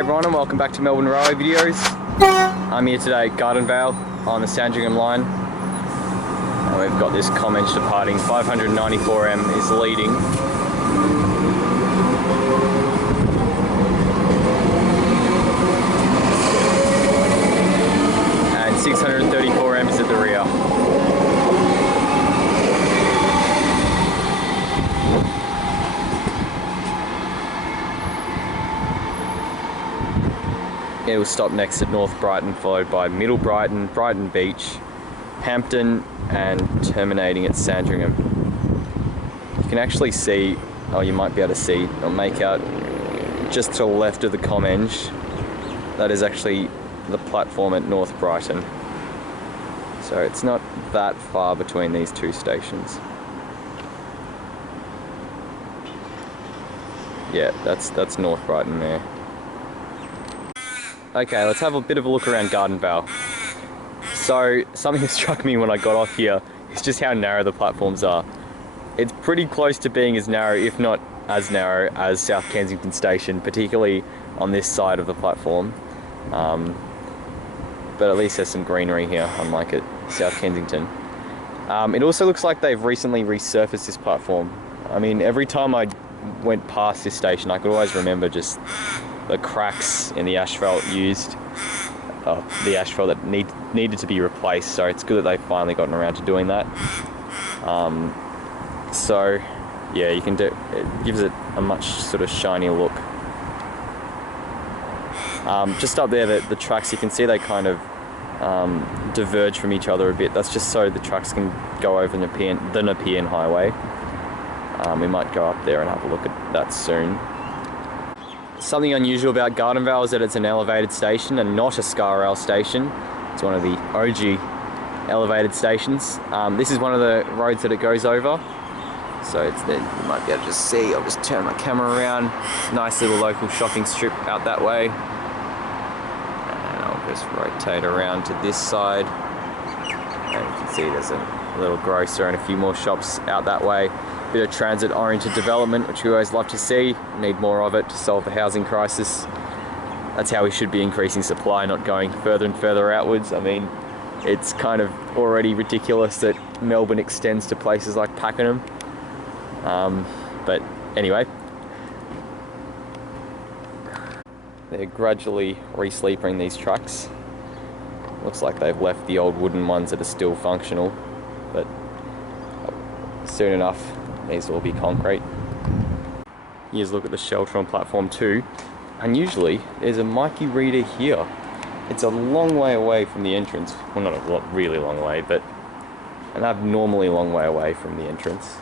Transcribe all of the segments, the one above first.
everyone and welcome back to Melbourne Railway videos. I'm here today at Gardenvale on the Sandringham line. And we've got this Comenge departing, 594M is leading. And 634M is at the rear. It will stop next at North Brighton, followed by Middle Brighton, Brighton Beach, Hampton, and terminating at Sandringham. You can actually see, oh, you might be able to see or make out just to the left of the Comenge, that is actually the platform at North Brighton. So it's not that far between these two stations. Yeah, that's North Brighton there. Okay, let's have a bit of a look around Gardenvale. So, something that struck me when I got off here is just how narrow the platforms are. It's pretty close to being as narrow, if not as narrow, as South Kensington Station, particularly on this side of the platform. But at least there's some greenery here, unlike at South Kensington. It also looks like they've recently resurfaced this platform. I mean, every time I went past this station, I could always remember just the cracks in the asphalt used, the asphalt that needed to be replaced, so it's good that they've finally gotten around to doing that. So yeah, you can do, it gives it a much sort of shinier look. Just up there, the tracks, you can see they kind of diverge from each other a bit. That's just so the trucks can go over the Nepean Highway. We might go up there and have a look at that soon. Something unusual about Gardenvale is that it's an elevated station and not a ScarRail station. It's one of the OG elevated stations. This is one of the roads that it goes over. So it's there, you might be able to just see. I'll just turn my camera around. Nice little local shopping strip out that way. And I'll just rotate around to this side. And you can see there's a little grocer and a few more shops out that way. Bit of transit-oriented development, which we always love to see. Need more of it to solve the housing crisis. That's how we should be increasing supply, not going further and further outwards. I mean, it's kind of already ridiculous that Melbourne extends to places like Pakenham. But anyway, they're gradually re-sleepering these trucks. Looks like they've left the old wooden ones that are still functional, but soon enough these will be concrete. Here's a look at the shelter on platform 2. Unusually, there's a Mikey reader here. It's a long way away from the entrance. Well, not a really long way, but an abnormally long way away from the entrance.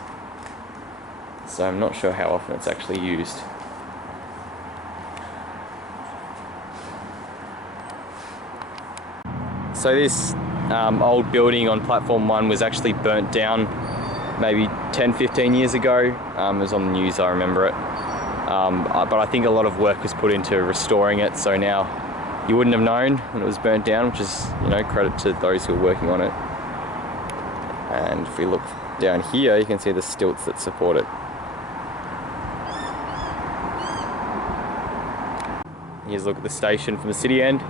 So I'm not sure how often it's actually used. So this old building on platform 1 was actually burnt down maybe 10-15 years ago. It was on the news, I remember it. But I think a lot of work was put into restoring it, so now you wouldn't have known when it was burnt down, which is, you know, credit to those who are working on it. And if we look down here, you can see the stilts that support it. Here's a look at the station from the city end.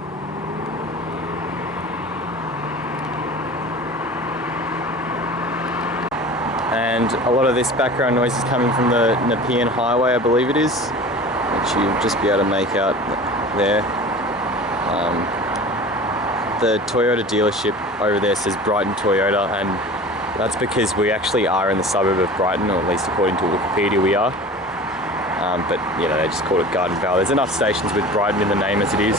And a lot of this background noise is coming from the Nepean Highway, I believe it is, which you'll just be able to make out there. The Toyota dealership over there says Brighton Toyota, and that's because we actually are in the suburb of Brighton, or at least according to Wikipedia we are. But you know, they just call it Gardenvale. There's enough stations with Brighton in the name as it is.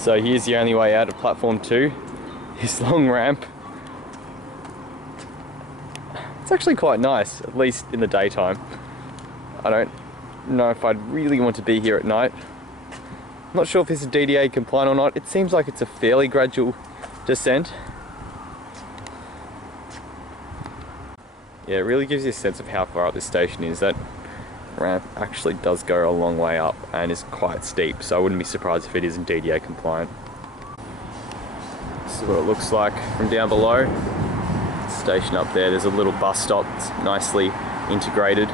So here's the only way out of platform 2, this long ramp. It's actually quite nice, at least in the daytime. I don't know if I'd really want to be here at night. I'm not sure if this is DDA compliant or not. It seems like it's a fairly gradual descent. Yeah, it really gives you a sense of how far up this station is. That ramp actually does go a long way up and is quite steep, so I wouldn't be surprised if it isn't DDA compliant. This is what it looks like from down below. Station up there, there's a little bus stop. It's nicely integrated.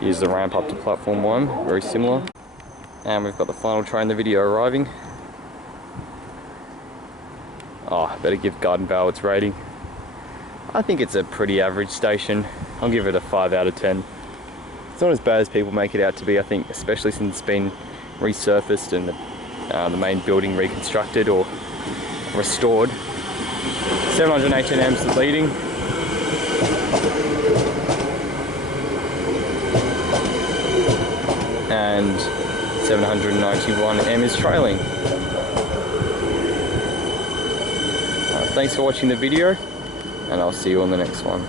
Use the ramp up to platform 1, very similar. And we've got the final train in the video arriving. Oh, better give Gardenvale its rating. I think it's a pretty average station. I'll give it a 5 out of 10. It's not as bad as people make it out to be, I think, especially since it's been resurfaced and the main building reconstructed or restored. 718 amps is leading. And 791 M is trailing. Thanks for watching the video, and I'll see you on the next one.